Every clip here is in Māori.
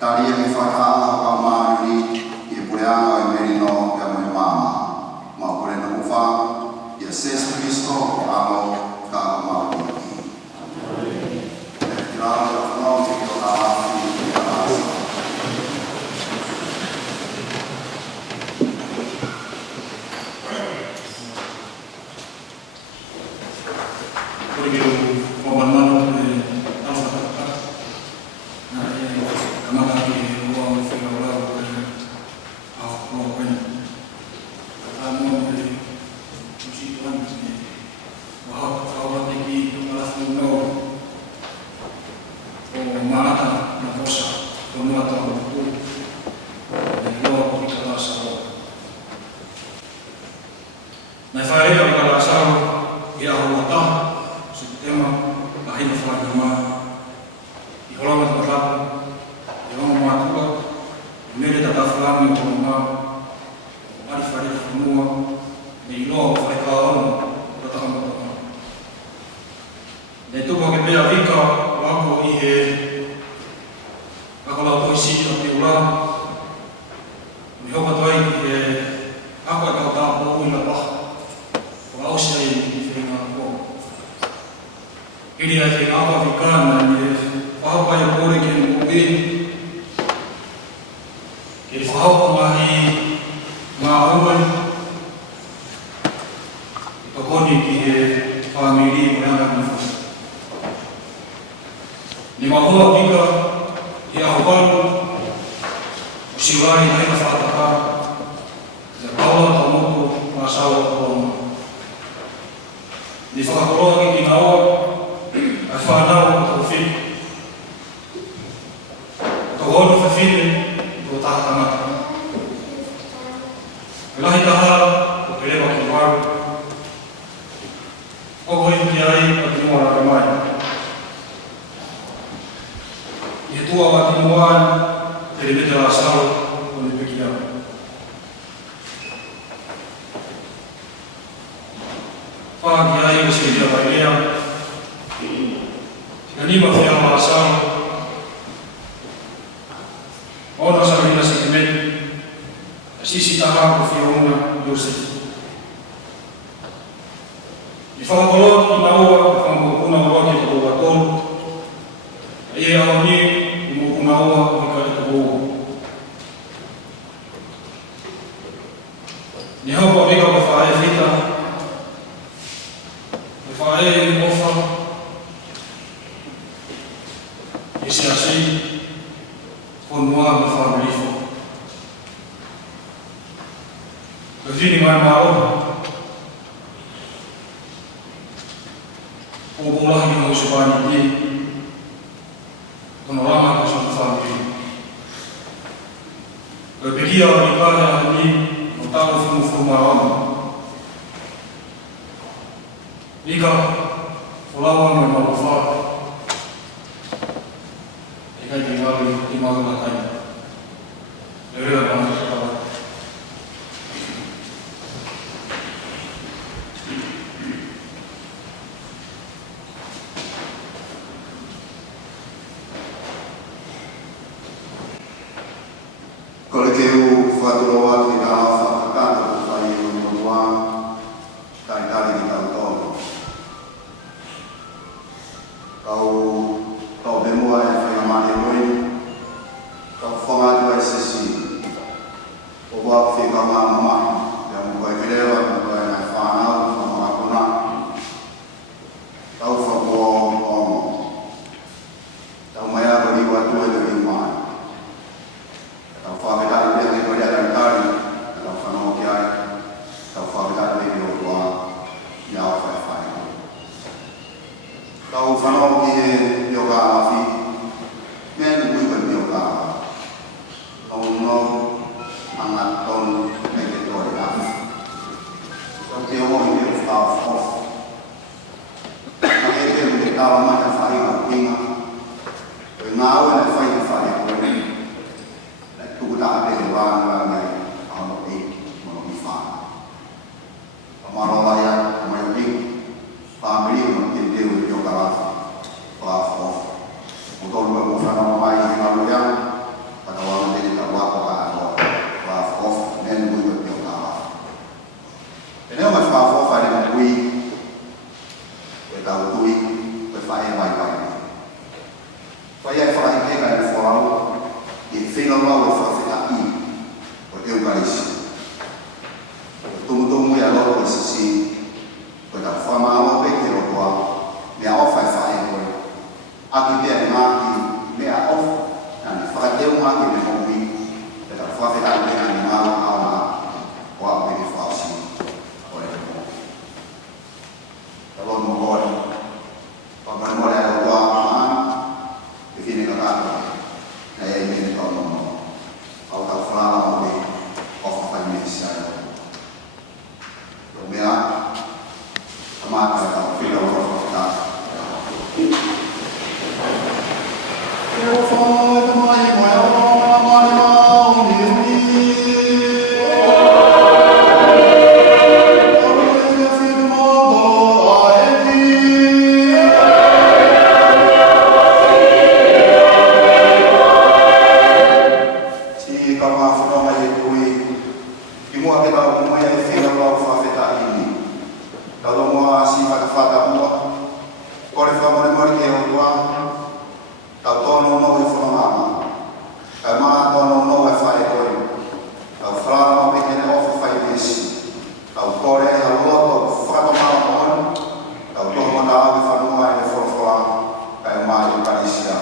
Tari e whakaha o maari i pueanga e merino e me mama. Ma pure no ufa, i a Jesus Christo o amo ka maari. E tirao e whanau te kio a afi i a asa. Porque o banano de alfa na kamaka ki o au fina ora ko au ko pen amo de uchi pan ni wa ha te ki ala no o mata na cosa o no ata o ku de lo ki ka sa na fare ka sa i a o ta tema ahina fala ma i hola ma ta i hola ma tu mere ta fala mi ko ma ari fare mo ni lo fai ka on ta ta ma ne tu ko ke pe avika wa ko i he akola ko si o te ula ni ho ka toi ki ako ka ta po i la pa o au sei ni fina ko Ini ati ngapa fikana ni apa yang boleh kita mungkin kita faham mengenai mahuman itu koni kita family orang orang ni mahu kita dia awal usiwai naik fataka awal tamu masalah tamu di faktor ini awal Afanao o fim. O ono fa fim do tatama. Lahi taha o peleva ki war. O hoi ki ai o timora mai. E tua wa timoan te limite la salo o le pekia. Fa ki ai o se dia bailea. Anima fia malasang ona sa mina sikimen sisi taha ko fia una Yosef i fa kolot i naua fa mo kuna wa ki ko wa tol e a ni mo kuna wa ki ka ko ni ha ko vega ko fa e fita fa e ofa Esse assim, quando há uma família, eu vim mais mal, o bom lá que não se vai ninguém, quando lá mais uma família, eu peguei a brincadeira ali, não estava no formal, liga, falava meu irmão fala Kai di malu na kai. Lere la bang ka. Kole ke u whaturo atu i ka whakakata ku whai o motua kai tari ki tau tōno. Kau bemua e whaingamane roi, kau whangatu e sisi. O wak whika mama, ia mo koe kerewa, mo koe nai whanau, whamakuna. Kau whakua ono. Tau mai ako ni watu e le rimai. Tau whaketari pia ki korea tari tari, tau whanau ki ai. Tau whaketari pia ki o tua, iau whai whai. Tau whanau ki e yoga afi, men ui ben yoga. whenga mau e whawheta I o Eukarisi. Tumutumu ia loko sisi ko ta whamao pe ke rokoa mea ofa e whae koe. Aki pia e ngāki mea ofa na ni whakateu ngāki me hongi e ta whawheta i pena ni ngāra aona o a pene whaosi o e mo. Ta lon mo koe, whakamore e rokoa maan e whine ka kātua na e mene tau nono. Au ta whanau o me ofa whai me siai o. Mea, amata e tau whira o rota. E o whai te mai moe o mani mau ni uni. O e whira moto a e ti. Si ka mawhanonga e tui, I mua ke tau mua e whira wau whawheta ini. Tau mua si whakawhata mua, kore whamore ke o tua, tau tono no e whanongama, kai maa tono no e whae koe, tau whanau me kene ofa whai mesi, tau kore e loto whakamara moe, tau tono na awe whanua e whorwhora, kai maa I Parisia.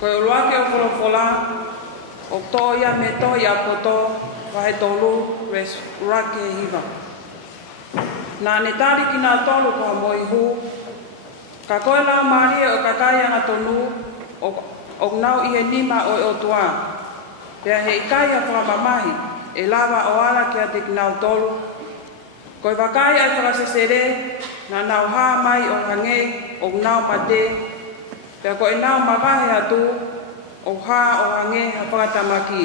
Koe uluake o whorowhola, o toia me toia poto, wahe tolu, res urake hiva. Nā ne tāri ki nā tolu kua moi hu, ka koe lau maria o kakai anga tonu, o nau ihe nima o o tua. Pea he ikai a whamamahi, e lava o ala ki a te ki nau tolu. Koe wakai ai whakasesere, nā nau hā mai o hange, o nau mate, pea koe nau mawahe atu, o hā o hange ha whakatamaki.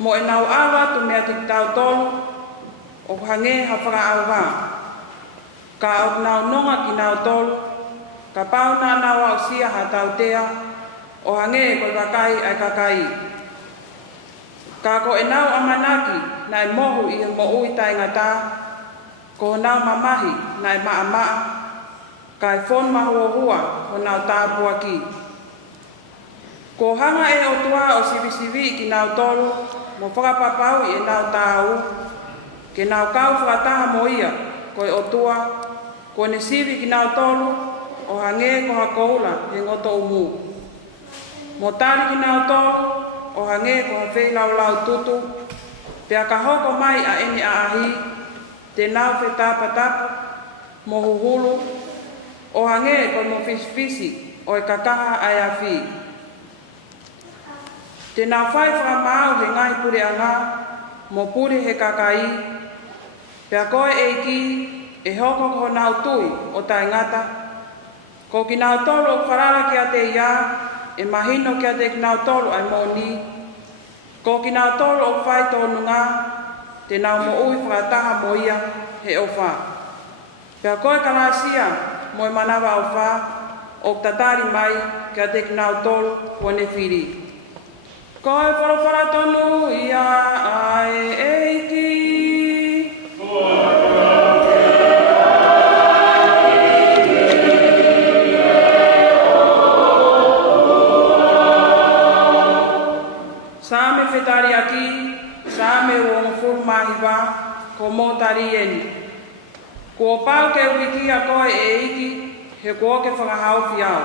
Mo e nau awa tu mea te tau tolu, o hange ha whakaawa. Ka au nau nonga ki nau tolu, ka pau nā nau au sia ha tau tea, o hange koe wakai ai kakai. Ka ko e nau amanaki na e mohu i mo ui tai ngata, ko nau mamahi na e maa, ka e fon mahua ko nau tāpua ki. Ko hanga e o tua o sivi ki nau tolu, mo whakapapau i e nau tāu, ke nau kau whakataha mo ia, ko e o tua, ko ne sivi ki nau tolu, o hange ko hakoula he ngoto umu. Mo tari ki nau tolu, o hange ko hawhi lau tutu, pia ka hoko mai a eni a ahi, te nau whi tāpatapu, mo huhulu, o hange ko mo fisifisi, o e kakaha ai a whi. Te nau whai whakamau he ngai pure anga, mo pure he kakai, pia koe e ki, e hoko ko nau tui o tai ngata, ko ki nau tolu o wharara ki a te ia, e mahino ki a te ki nau tolu ai moni, ko ki nau tolu o whai tōnunga, te nau mo ui whakataha mo ia he o wha. Pia koe kalasia mo e manawa o wha, o tatari mai ki a te ki nau tolu o ne whiri. Koe wharawhara tonu ia ai eiki. Sāme whetari aki, sāme o ngofuru mahiwa, ko mōtari eni. Ko pau ke uriki a koe e eiki, he ko ke whakahau whiau.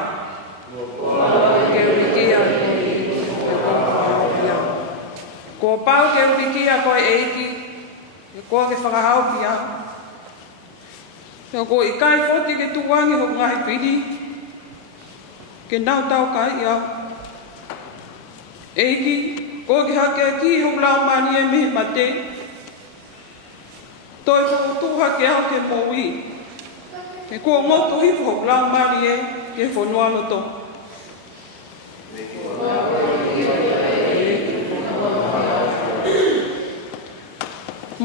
Ke uriki a koe e eiki, he ko ke whakahau whiau. Ko pau ke uriki a koe e eiki, he ko ke whakahau whiau. Ko i kai whoti ke tuwangi ho ngai piri, ke nau tau kai iau. Eiki, ko ki hake ki ho lau mani e mihi mate. Toi ko tu hake au ke moui. E ko ngoto hi ho lau mani e ke whanua loto.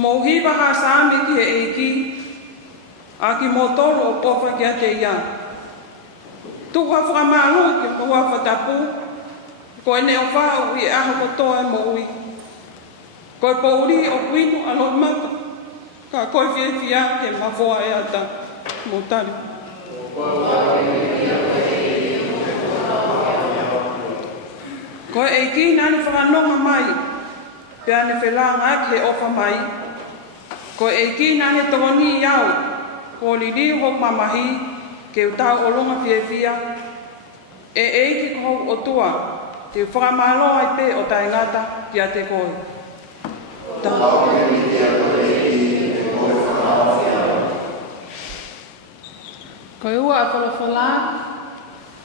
Mohi waha sāme ki he eiki, a ki motoro o pofa ki a te ia. Tu ha whakamaru ki ho whatapu, ko ene o whao i aho kotoa e mo ui. Ko e pouri o kuinu alo mata, ka koe whia ke mawhoa e ata mo tari. Ko e ki nani whakanonga mai, pia ne whelanga ki he ofa mai. Ko e ki nani tongoni iau, ko lili hok mamahi, ke utau olonga whia, e eiki ko o tua, te whakamalo ai pe o tai ngata ki a te koe. Koe ua a whalawhala,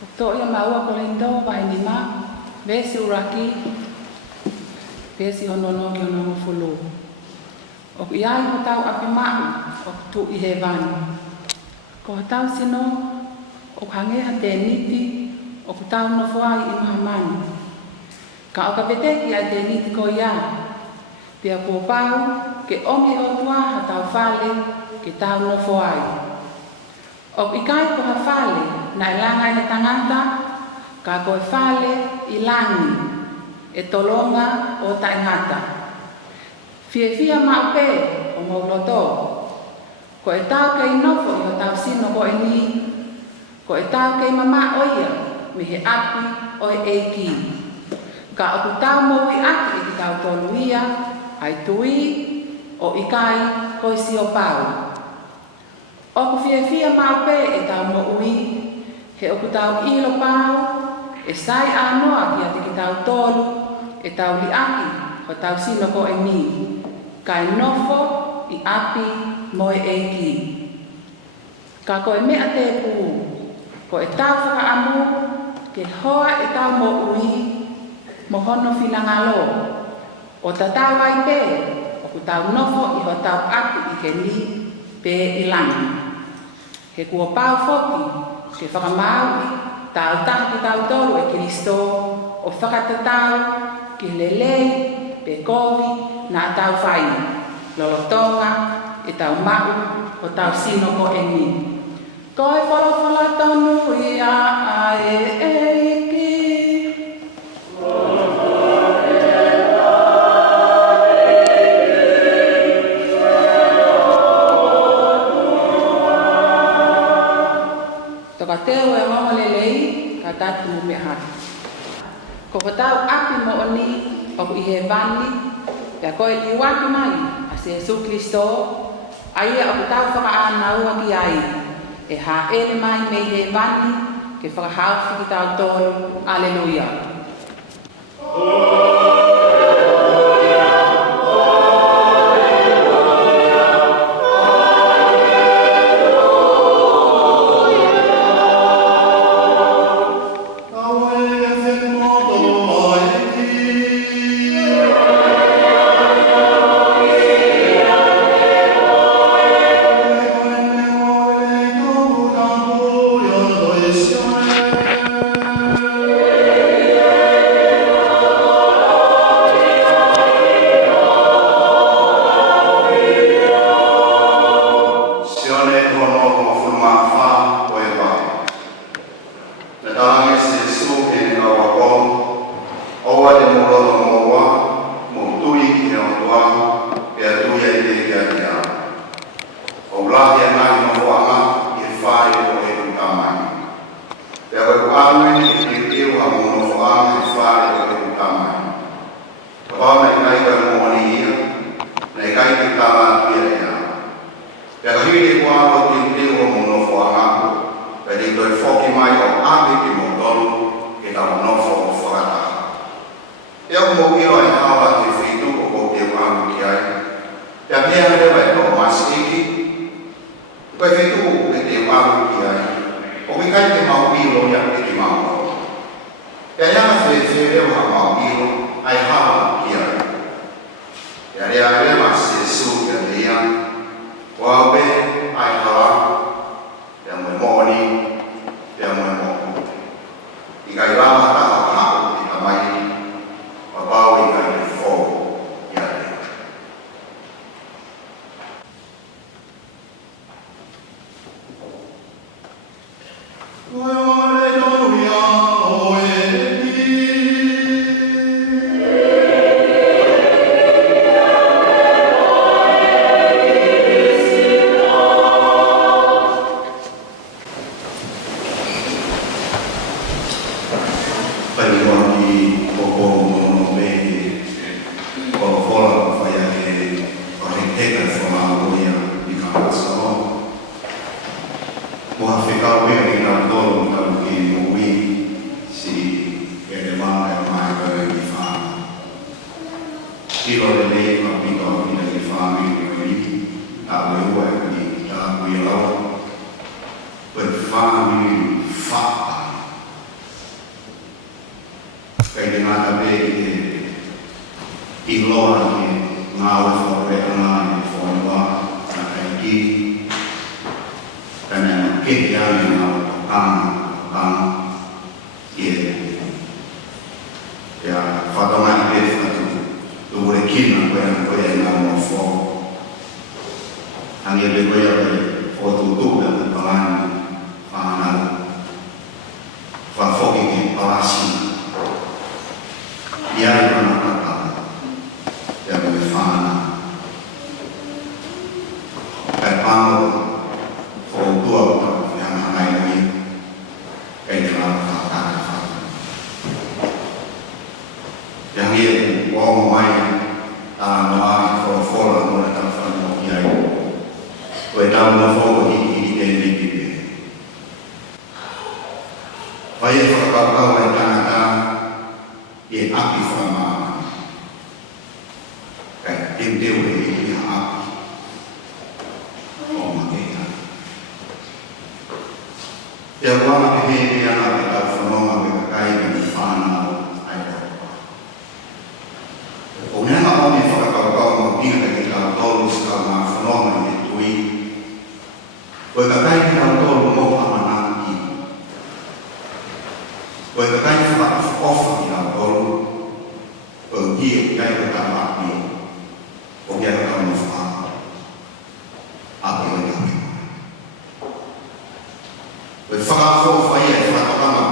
o tō ia maua kolendo vai ni ma, vesi uraki, vesi honono ki ono mawhulu. O iai ho tau api mau, o tu i he vani. Ko tau sino, o hangeha te niti, o tau no fuai i mahamani. Ka o ka peteki a te niti ko ia, pia ko pau, ke omi o tua ha tau whale, ke tau no fuai. O ikai ko ha whale, na ilanga e tangata, ka ko e whale i langi, e tolonga o taingata. Fia maupe o mauloto, ko e tau kei nofo i o tau sino ko e ni, ko e tau kei mama oia, me he api o e eiki. Ka o kutau moui aki i ki tau tolu ia, ai tui o ikai ko i si o pau. O ku fia maupe e tau moui, he o kutau ilo pau, e sai anoa ki ati ki tau tolu, e tau li aki o tau sino ko e ni. Ka e nofo i api mo e eiki. Ka ko e mea te pu, ko e tau whakaamu, ke hoa e tau mo ui, mo hono finangalo. O ta tau ai pe, o ku tau nofo i ho tau aki i ke ni, pe i langi. He kua pau foki, ke whakamau i, tau taha ki tau toru e Kristo, o whakatatau, ki lelei, pe kovi, na tau whai, lolotonga, e tau mau, o tau sino ko e ni. Koe whalawhala tonu ia a e eiki. tatu me haki. Ko patau api mo oni o i he vani pe ko i waki mai a se Jesu Kristo ai a patau whakaanau ki ai e ha ele mai me he vani ke whakahau whikitau tōru. Alleluia. With far for fire,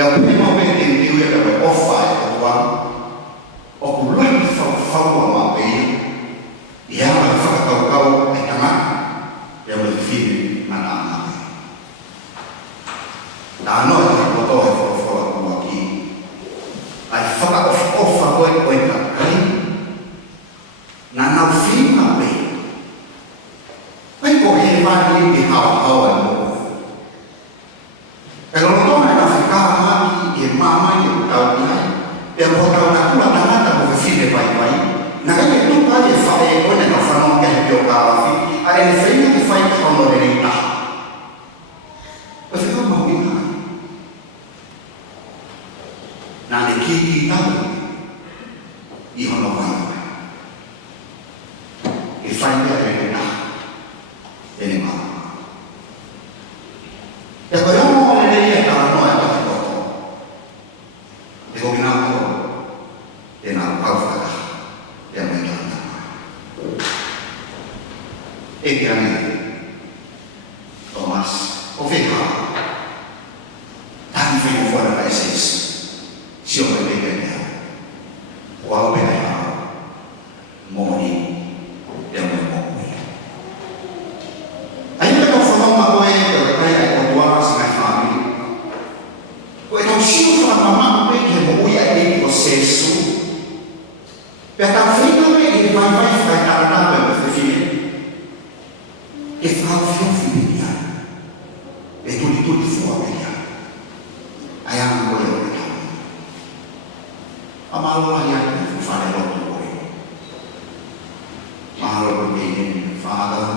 Yang prima penting dia dapat offer tuan. O kulan fau mape. Ia berfak kau ai tama. Ia berfir mana. Dano yang foto foto aquí. Ai faka offer kau kai. Nana film mape. Kai kau hewan di hawa. Kalau orang nak fikir dia mama dia tahu dia, dia tahu nak pulang nak tak boleh fikir baik-baik. Nak dia tu pada faham pun nak faham kan dia kafi. Ada yang fikir dia faham kalau dia ni tak. Pasal mau kita. Nak kita tahu. Ia orang. Ifan dia ni tak. Ini mah. Ya kalau Thomas, Ofeka, dan Fino fuera de Isis, si hombre pequeña, o pequeña, mori, de muy poco. Ahí me conformó una buena, pero que hay con duas na família. O então se a mamãe que voy a ir processo, perto frente ele vai ficar carregado pelo filho. E fala filha, e tudo fora aí a mulher a malu yang fala waktu boy malu begini Father,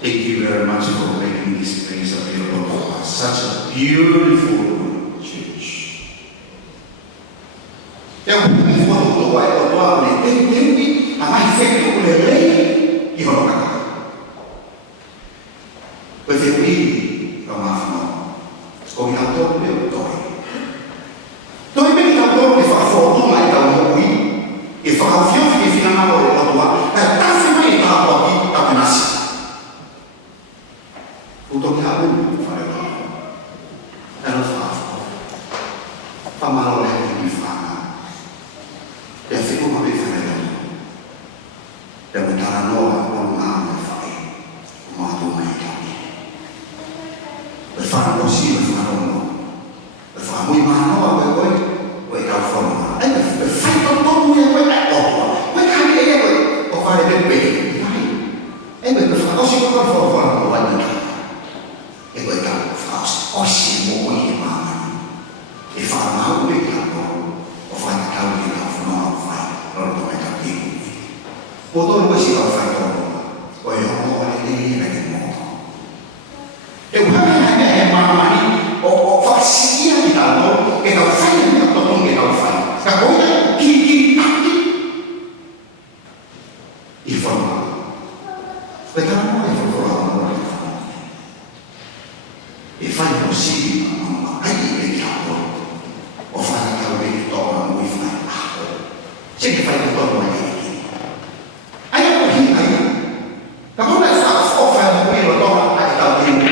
thank you very much for making this place available for us. Such a beautiful church. Yang foto tua tem a mais feito o lei e rola. Preferi Ramafno, scominato per toi. Dove vedi l'autore che fa fortuna e da un qui e fa un fiore che fino a lavoro la tua per tanti mai da pochi da penassi. Tutto che ha voluto fare e lo fa male che mi fa e siccome mi fa devo dare a nuova con un anno e fai ma tu mai fare così per fare per fare muy mano a quei calforma e per fare tutto e poi cambia e poi fare per bene e per fare così con calforma non vai bene e poi cambia fa così muy mano e fare mano per capo o fare cambia di calforma non fai non lo metti a piedi poi questo lo fai dopo poi non vuole dire che modo e o farsi di tanto che non fai il non che non fai capisci chi il formato perché non è formato e fai il possibile ma hai diventato o fai la calma di torno non fai c'è che fai tutto come hai un ma come fa o fai un quello torno a tal tempo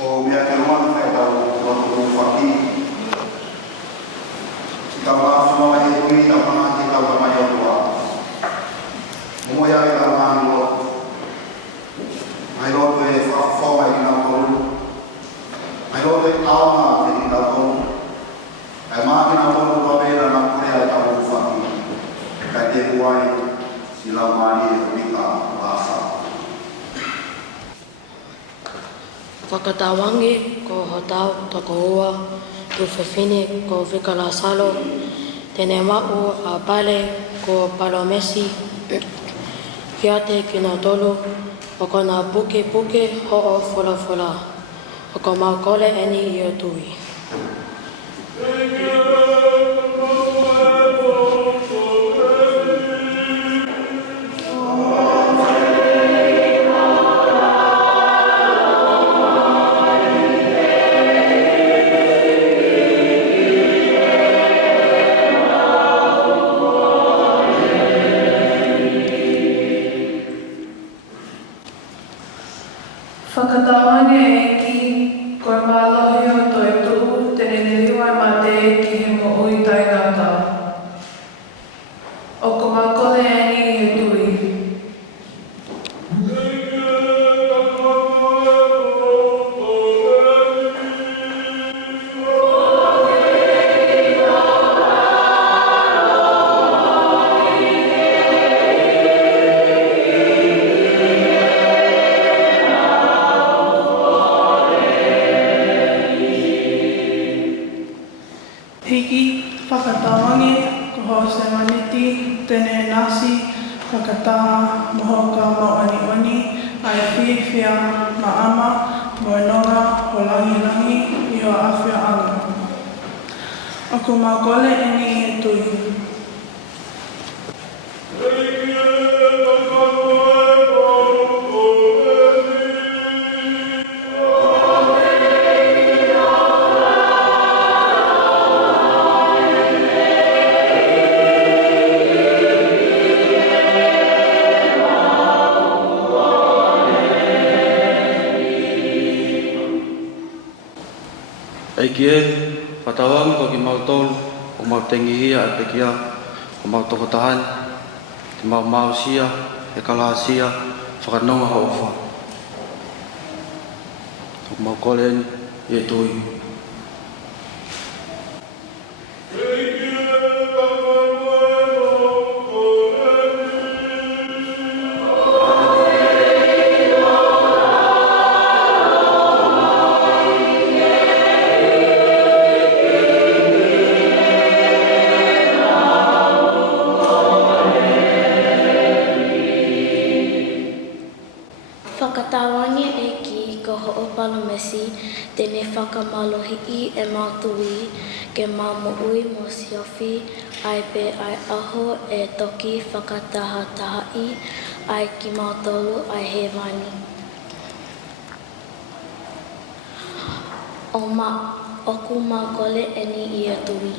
o mia chiamata è da un fatto Mai lo te taonga te tau. Ai makina tonu ka vera na kurea tau whaki. Kai te kuai sila mani e wika wasa. Whakatawangi ko hotau toko ua, tu whewhine ko Vikala Salo, tene wau a pale ko Palomesi, kia te kina tolu, o kona puke puke ho o fola fola, o ko maukole eni i o tui. Whakatawangi e ki koe mālohi o toi tuhu tene niriwai mā te eki he mo ui tai ngata. O ko makole ani he tui. Hiki whakatawangi ko Hose Maniti, tene nasi, whakataha, mohoka maoni oni, ai whiwhia maama, moenonga, ho langi langi, i o awhia anga. O ko makole eni e tui. Eiki e, whatawangi ko ki mautolu, o mautengi hia e pekia, o mautokotahan, te mausia, e kalasia, whakanonga ho ofa. O maukoleni, e tui. Whakatawangi e ki ko ho'o Palomesi, tene whakamalohi i e mātui ke māmo ui mo siofi, ai pe ai aho e toki whakataha tahai, ai ki mātolu ai he wani. Oku mākole eni i a tui.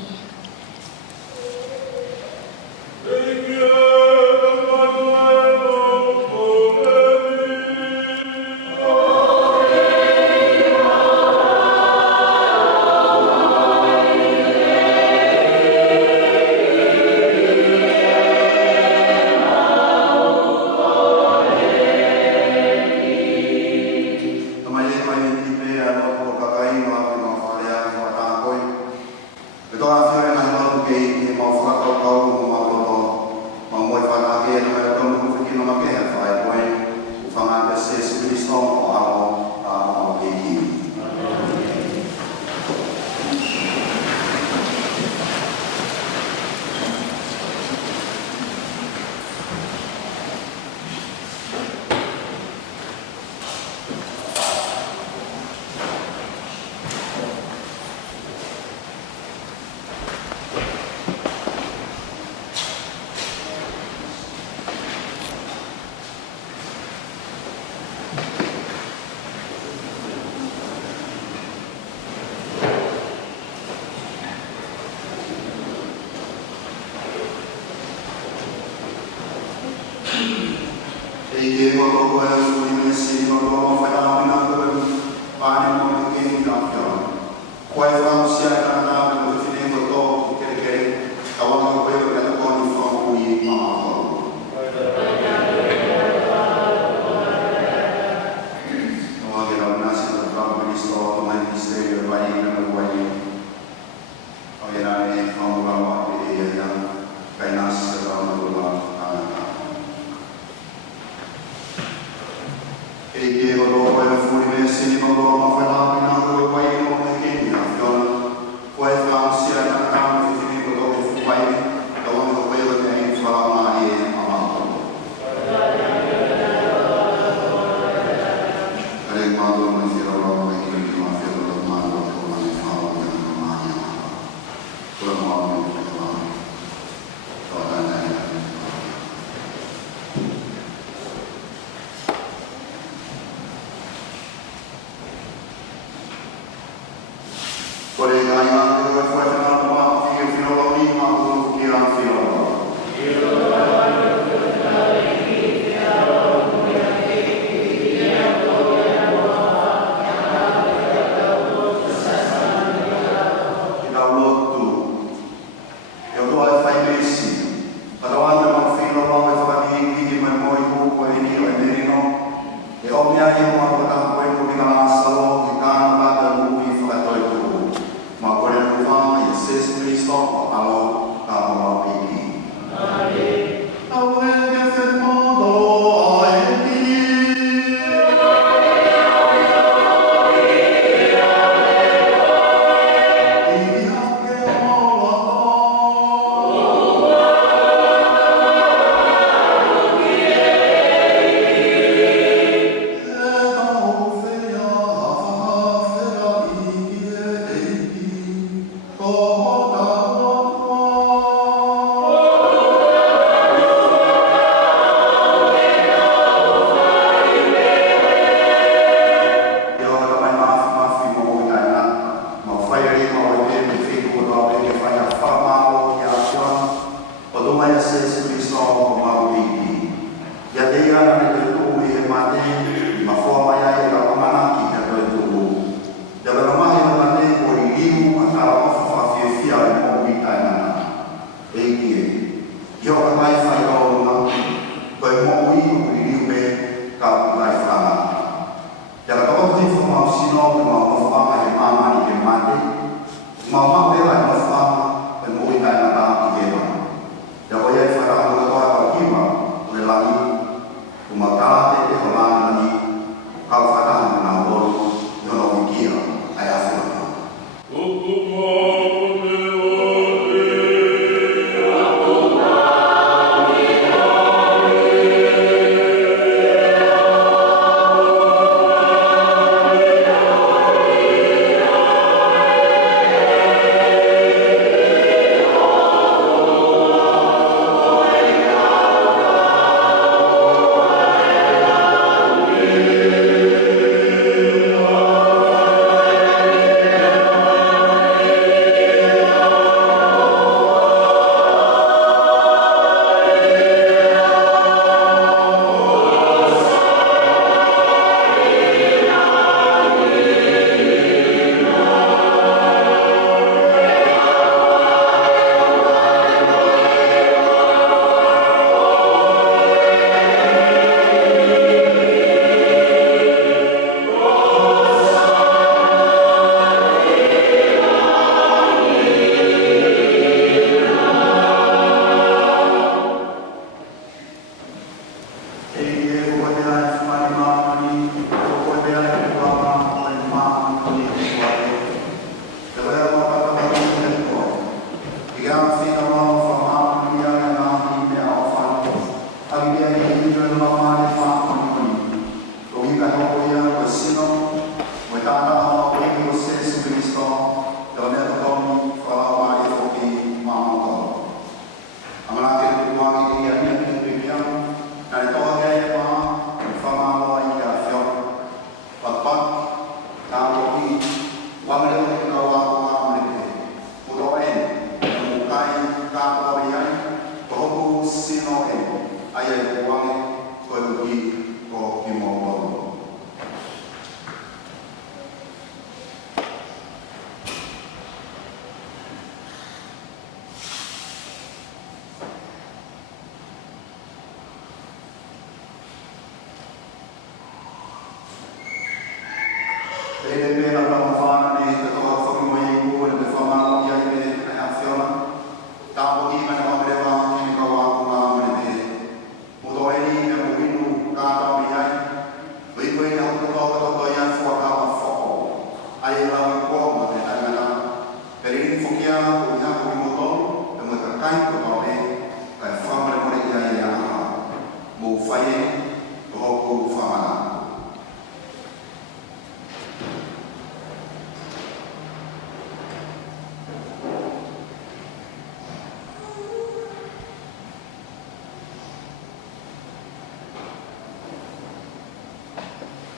Ministro,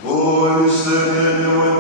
Voi se ne voi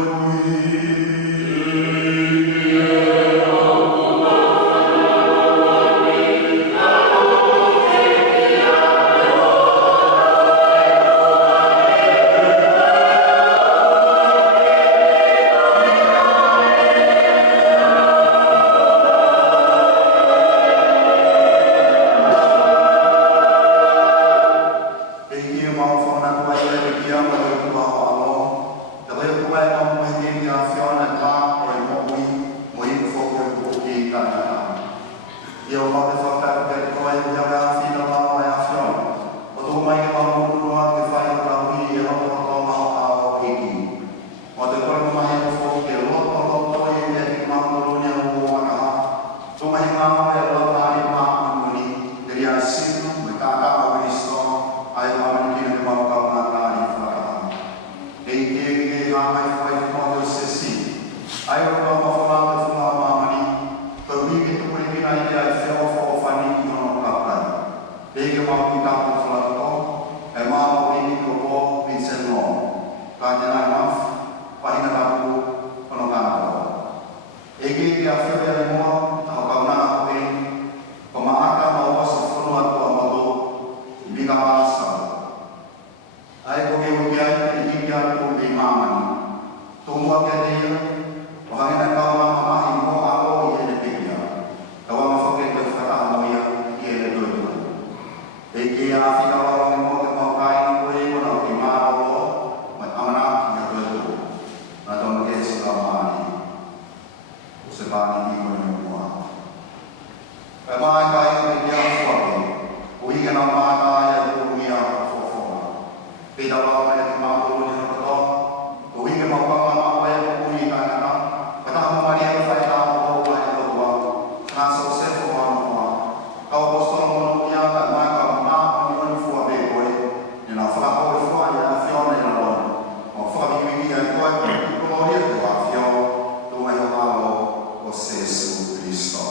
Ai o ka mawhanga te whunga mamani, ka ui ki tuku i kina i te ai whio whawhani i tono kapai. Ege mau ki tāpua whalato, e māma o imi ko po Vincent Long. Ka tēnā mawh, pahina tāpua, kono kāpua. Ege ki a whio e mua, taho kaunanga ko e, ko maaka maua sa whanua tua mato, i bika maasa. Ai ko ke uki ai, e hiki atu me mamani. Tōmua kia te ia, o hangena kaua mamahi mo ako i ene pepia. Kaua mawhake te whakataha mo ia i ene tuatua. E ke a whika warongi mo te maukai ni koe kona o ki mārolo, mai amana ki a tuatua. Nā tōna ke se ka maani. O se maani ki kone mua. Kai mai kai te kia whuake, o hike na mātai e kurumia whawhonga. Peta wāma e te mātoro ni hakato, o hike mawhanga mā e kukuni ka ngana, kata hamari e whai tā o tōua e tōua, nā so sefo wāma. Kau postono mono kia ka mai ka mā pani oni fua pe koe, ni nā whakako e fua i a whiona i raro. O whakamiwiki ai koe ki kumori e kua whio, tō mai ho alo o Jesu Christo.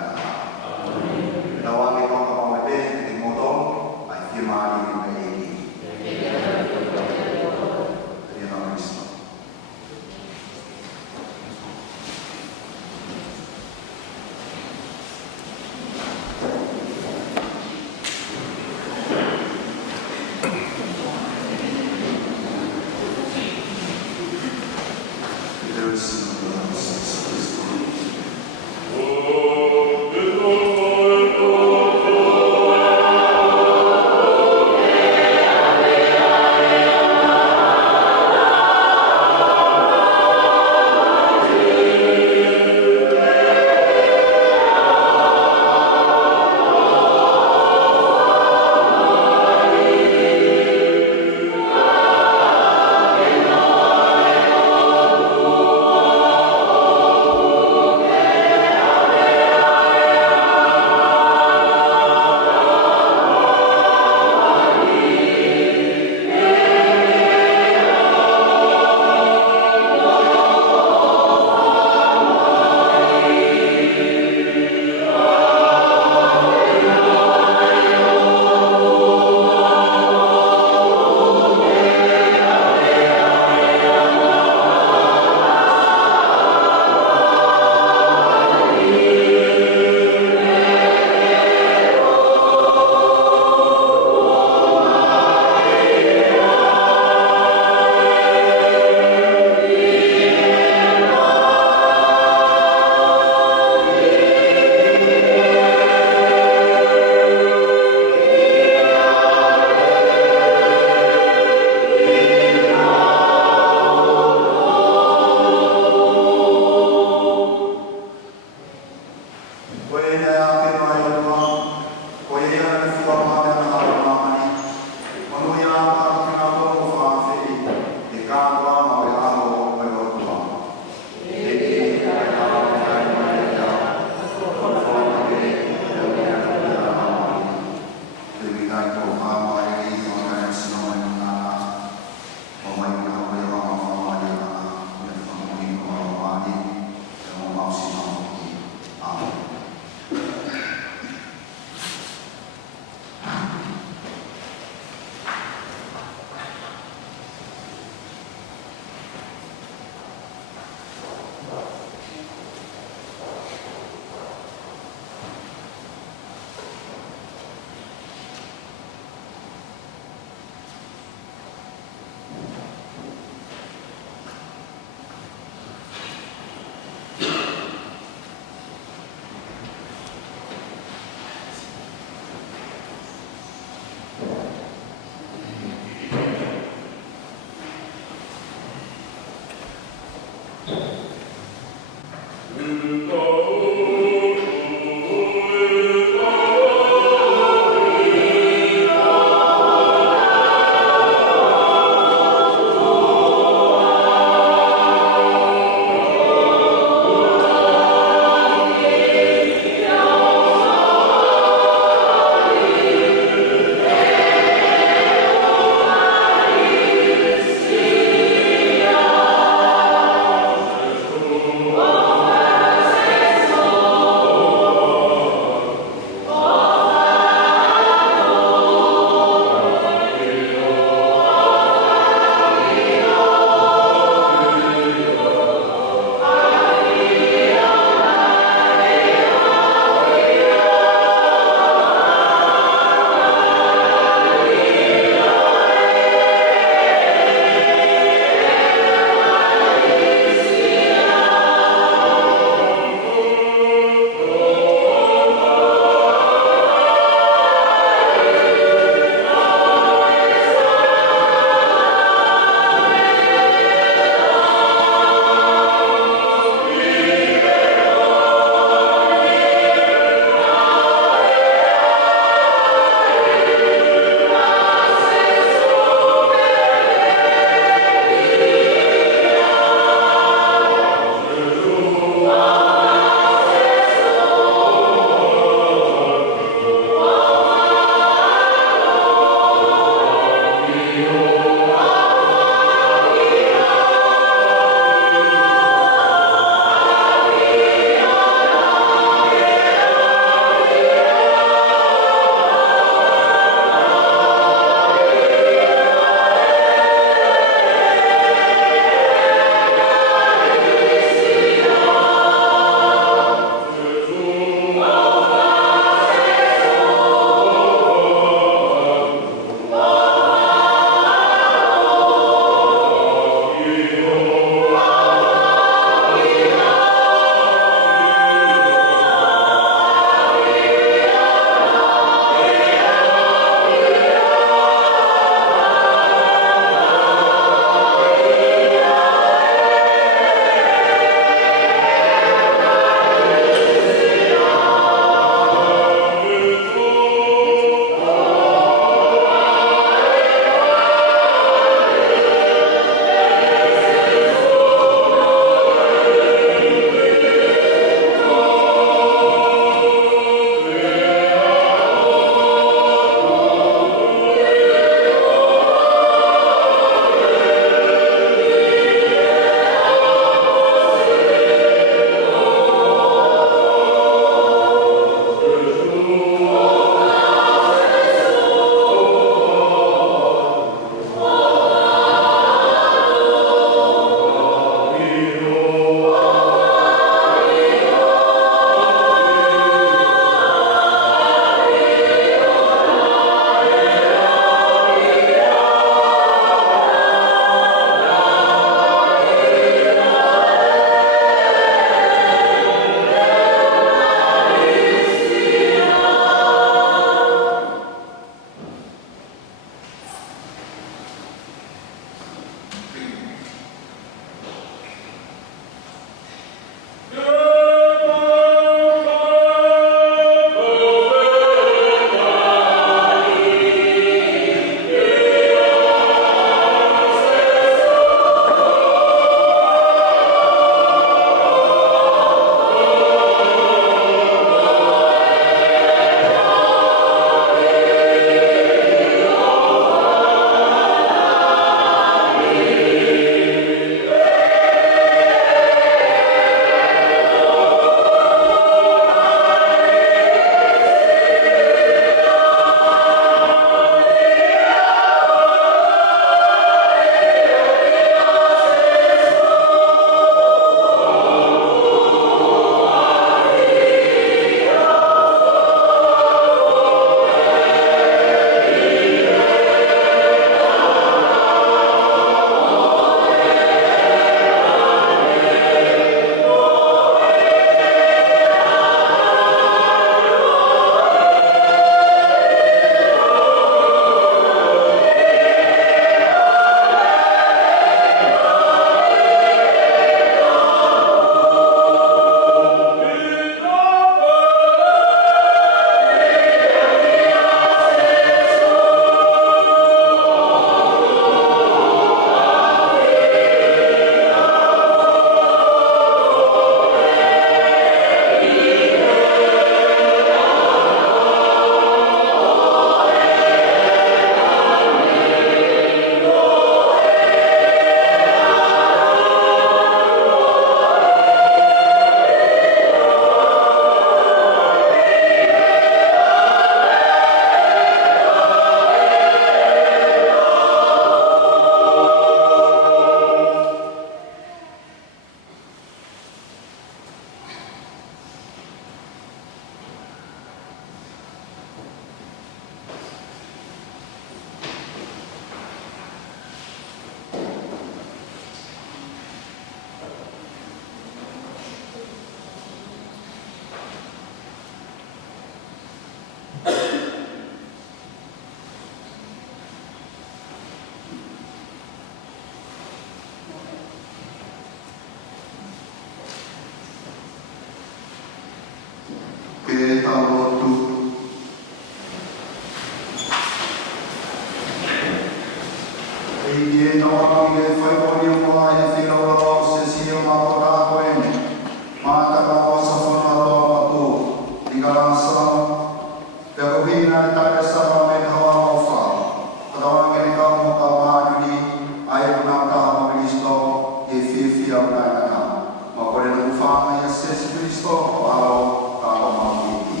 fia o nai na kau. Ma kore na uwhama i a Sesi Christo o alo ka o mawiki.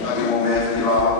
Taki mo mea ki lau.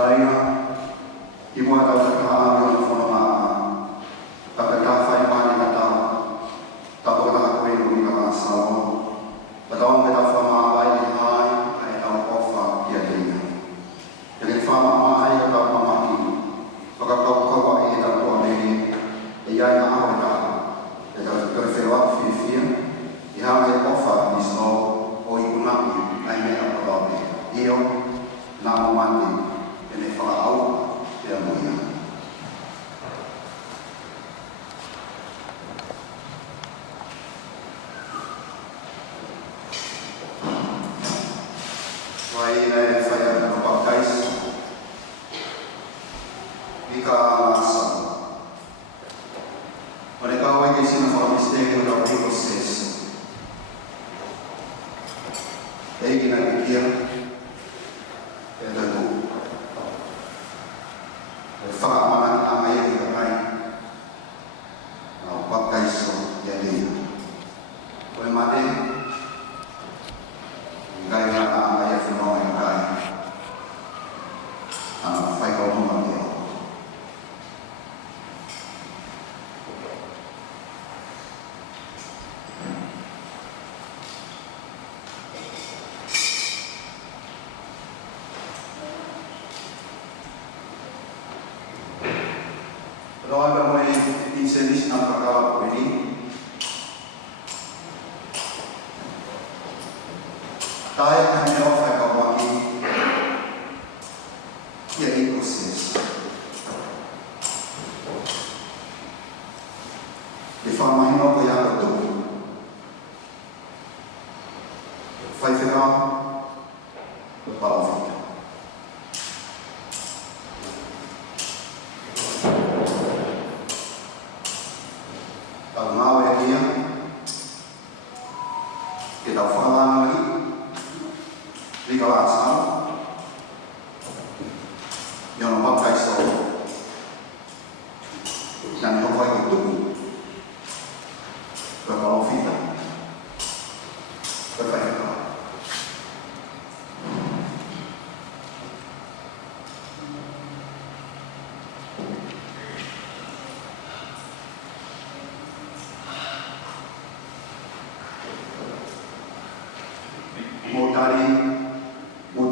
Kainga, i mua tau te kaha o whono maa. Ka te kawhai mani ka tau. Ka poka ka koe nui ka maa sao. Ka tau me tau whamaa wai ni hai, a e tau kofa ki a teina. Te ke whamaa mai ka tau mamaki. Waka kau kaua e he tau toa nene. E iai na aho e tau. E tau te whero atu whiwhia. I hanga e kofa ni snow o i kunaki ai mea katote. Io, nā mamati. E ne whakaau te amuia. Wai ina e whai atu ka pakais. Mika alasa. Wane ka wai ke sina whakistegi o tau riko sesi. Egi na kikia. E tatu. Whakamanaki a mai e ka kai. Nā pakaiso i a rea. Koe mate. Ngai ngā a mai e whanoa i kai. Ana whaikau huma te o. Roa mo i se nis na pakala ko ni. Tae ka me o whai ka waki. Ia i koses. E whamahino ko ia ka tuku. Whai whika. Ko palawhika. Tau ngāo e kia, ke tau whakalaana ni, rika la sao, i ono pakai so, nani hoko ai ki tuku, koe palawhika, koe whaihika. Mo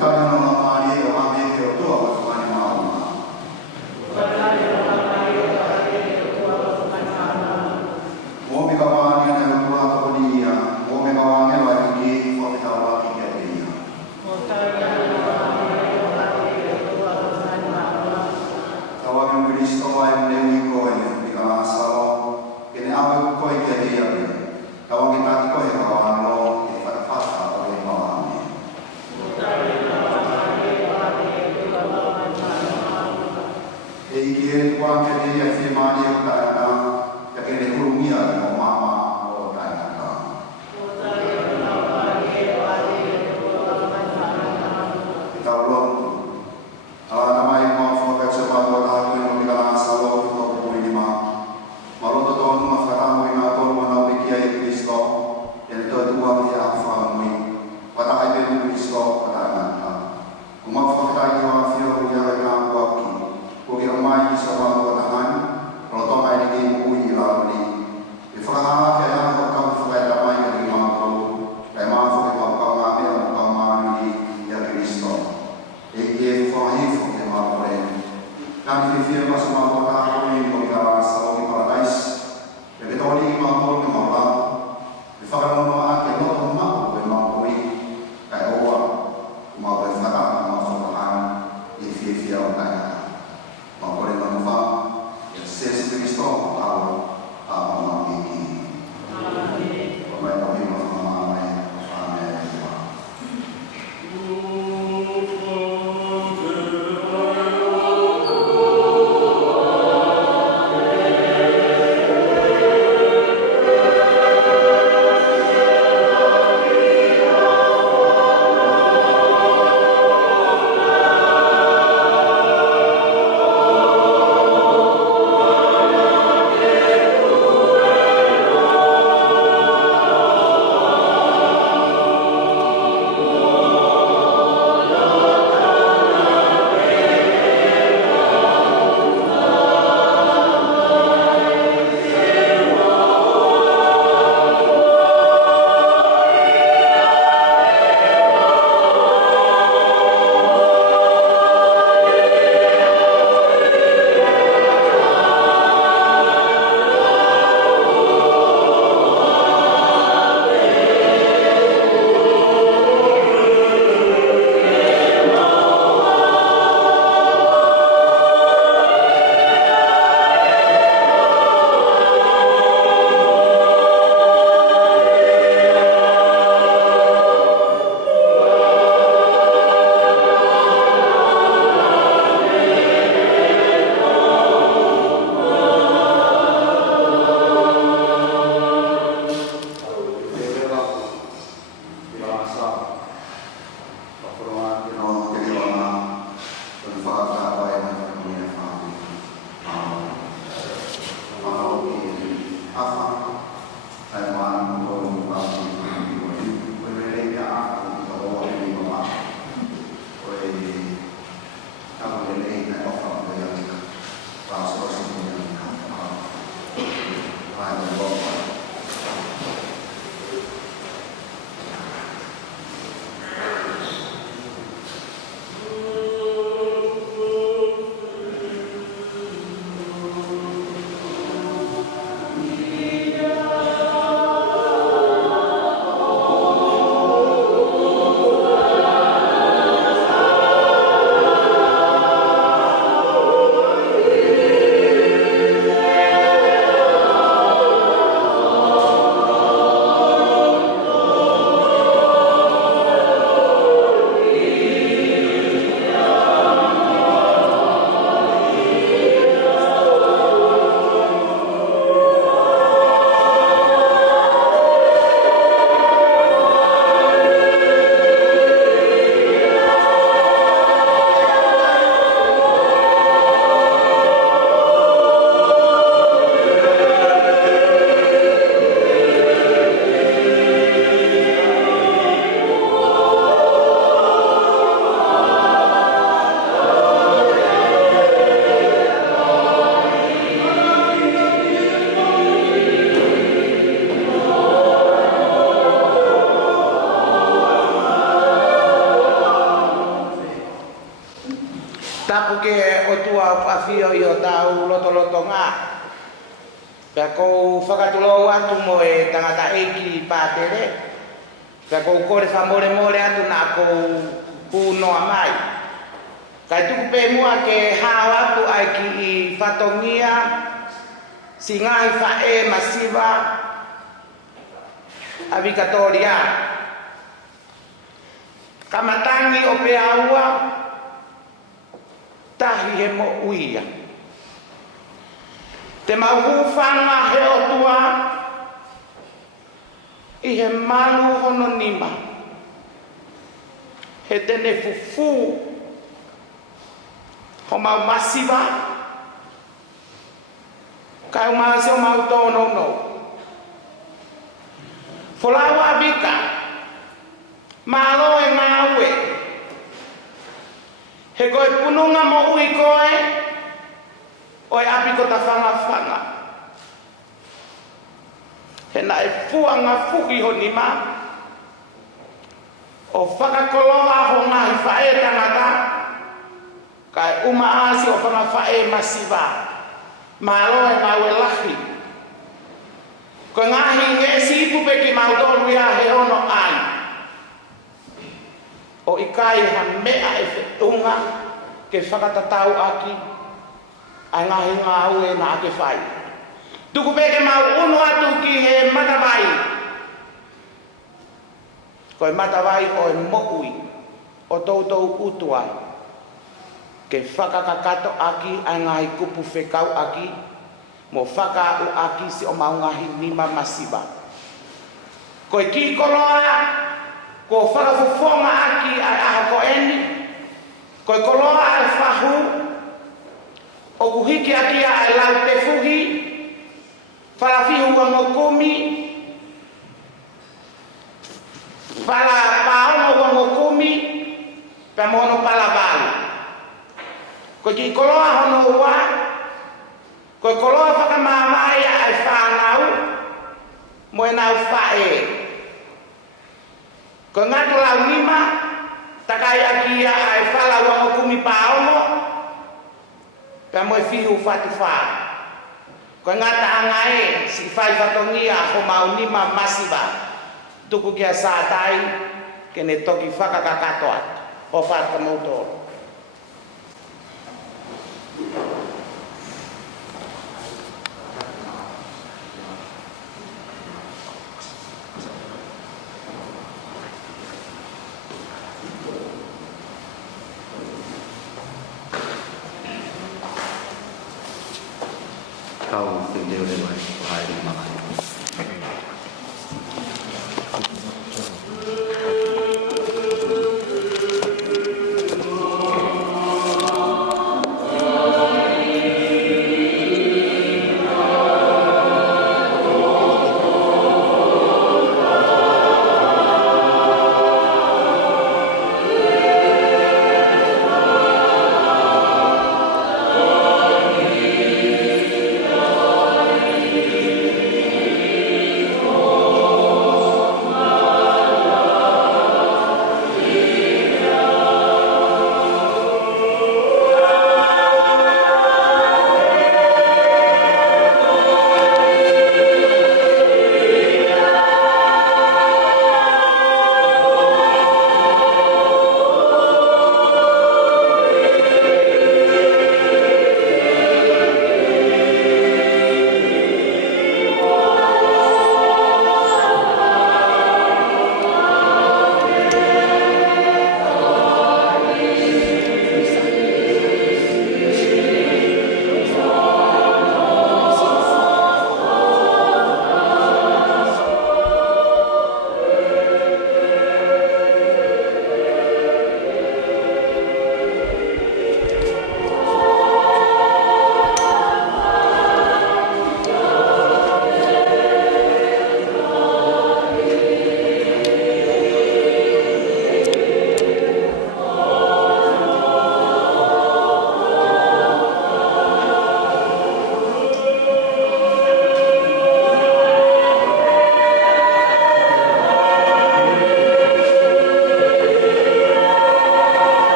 Tapu ke o tua pafio i o tau loto ngā. Pea kou whakatulo atu mo e tangata eiki pātere. Pea kou kore whamore atu nā kou pūnoa mai. Kai tuku pē mua ke hao atu ai ki i whatongia, si ngahi whae masiva, a Vikatoria. Kamatangi o pe aua, tahi he mo uia. Te mauwhanga he otua, i he malu hono nima. He tene fufu, ho mau masiva, kai umā se o mau tono no. Folawa vika, malo e ngā ue. He koe pununga mo ui koe, oi api ko ta whanga. He na e fuanga fuki ho ni ma, o whakakoloa ho ngahi whae tangata, kai umaasi o whanga whae masiva, malo e ngā ue lahi. Ko ngahi nge sipu pe ki mautolu ia he ono ai. O ikai ha mea e whetunga ke whakatatau aki ai ngahi ngā ue na ake whai. Tuku peke mau unu atu ki he matawai. Koe matawai o e mo'ui o toutou utua ke whakakakato aki ai ngahi kupu whekau aki mo whakau aki si o mau ngahi nima masiba. Koe ki koloa ko whakafufonga aki ai aha ko eni, koe koloa ai whahu, o kuhiki aki ai lau te fuhi, whalafihu wa ngokumi, whala paono wa ngokumi, pe mono pala balu. Koe ki koloa hono ua, koe koloa whakamamai ai whanau, mo e nau whae. Ko ngatu lau nima, takai aki ia ai whala wango kumi paomo, pia moe fihu whatu wha. Ko ngata angae, si whai whatongia ho mau nima masiva, tuku kia sātai, kene toki whakakakatoa, ho whata mautoro. Kau tendeu le mai ai de mai.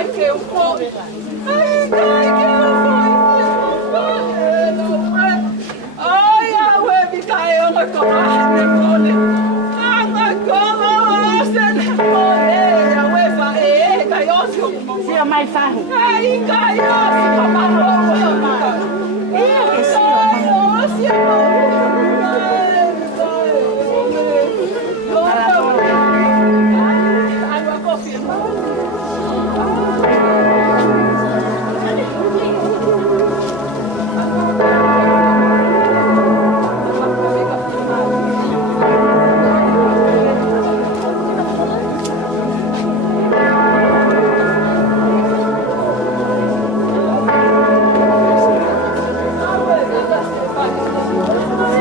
kai ke o foi. Ai kai ke o foi. Ai a we mi kai o ma ko ne kole. Anga ko se ne kole a we fa kai o si o. Si a mai fa. Ai kai o si ko ma ho o ma. Ia ke si o si o. Thank you.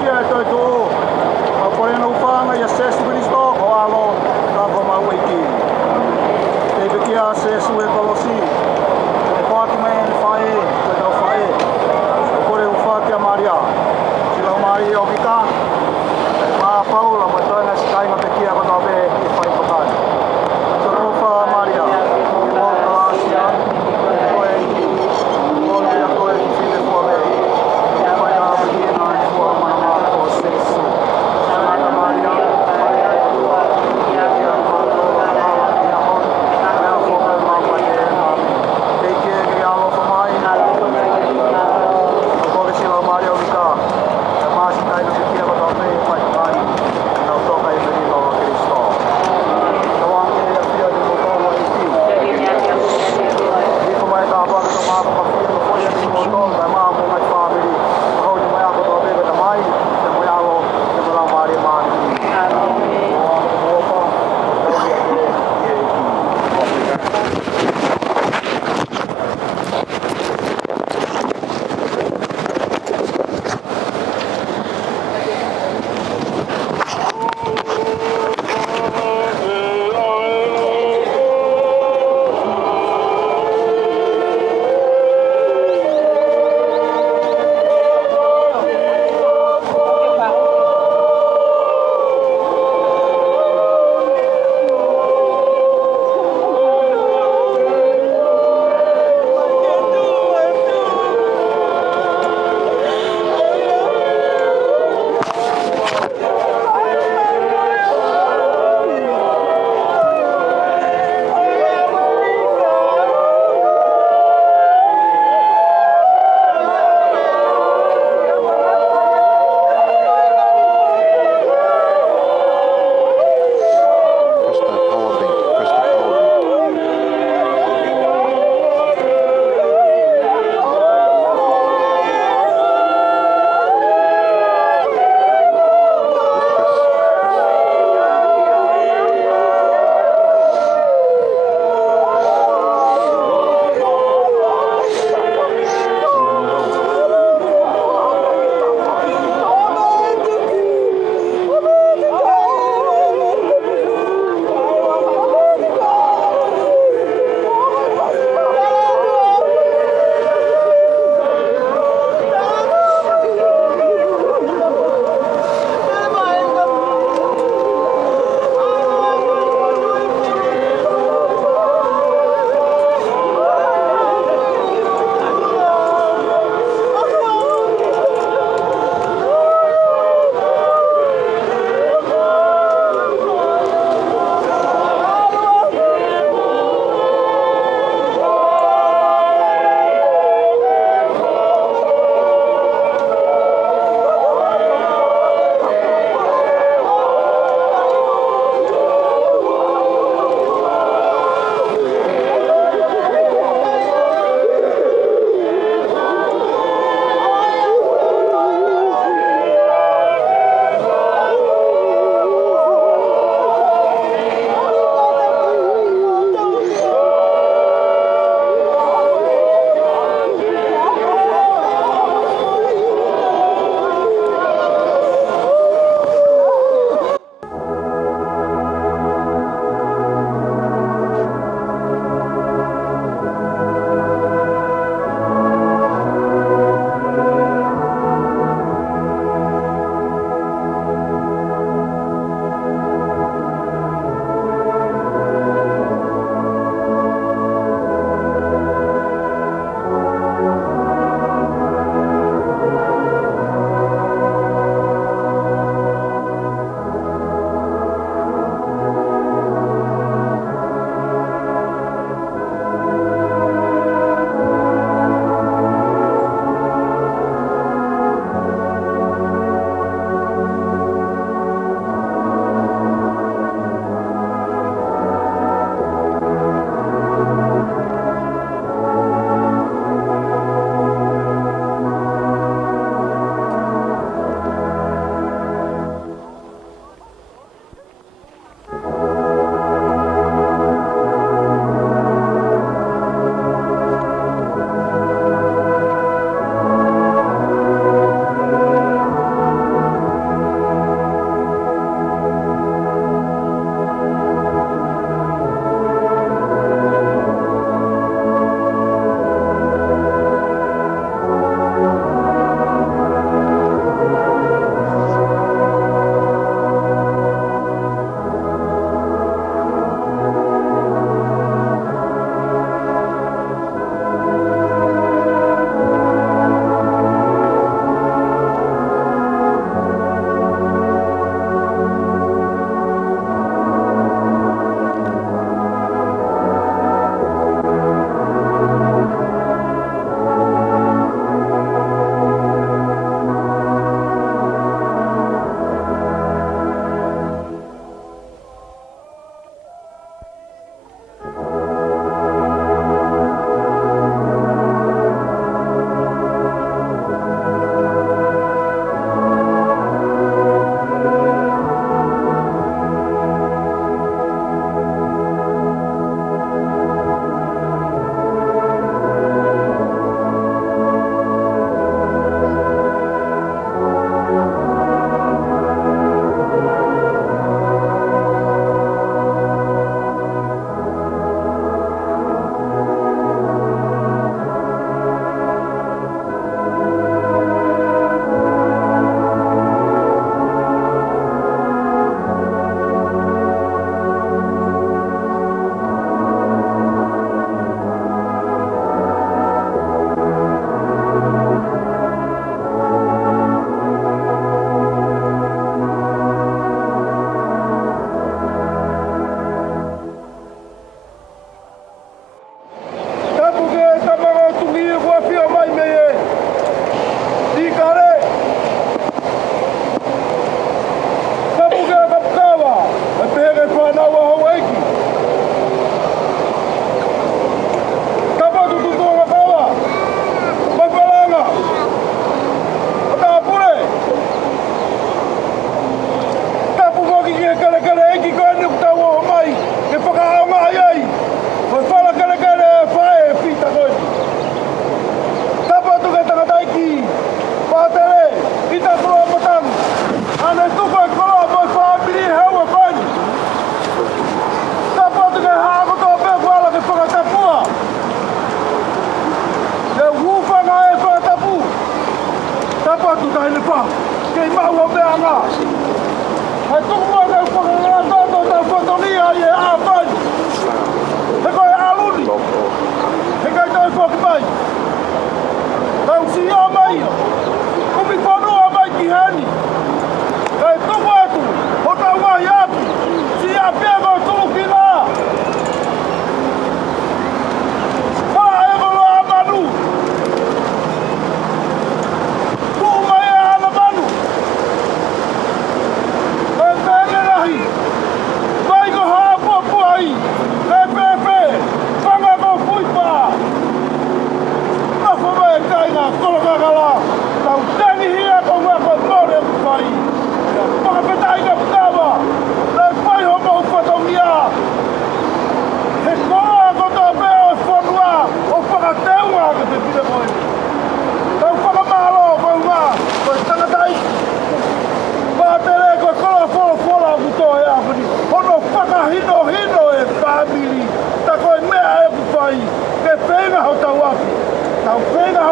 Sia toi tu. Au kore no whanga ia sesu Kristo ko alo.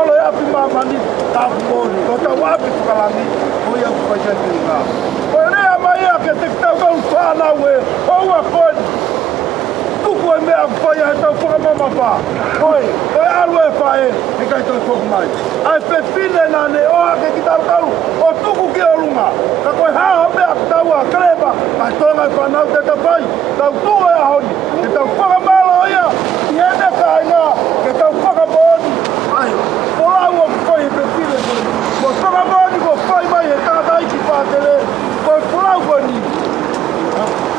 ole api mamani ta moni ko ta wapi kalani o ya ko ya tinga ko le mai ke te ta ko fa na we o wa ko tu ko me a fa ya ta ko mama pa oi e alwe fa e ka to ko mai ai pe fine na ne o ke ki ta ka o tu ku ke o lunga ka ko ha o me a ta wa kreba ka to na fa na te ta pai ta tu e a honi ke ta fa ma lo ya ye ne ka na ke ta fa ka boni ai o la o ko e pe fine ko to ka boni ko fa mai e ta dai ki fa tele ko fula ko ni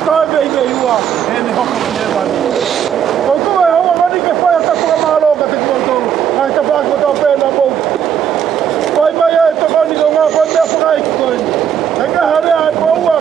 ta ve me ua e ne hoko ne ba ni ko tu e o ma ni ke fa ta fa ma lo ka te ko to ai ta fa ko to pe na mo ko mai e to ko ni ko nga ko me fa ai ko ni e ka hare ai po ua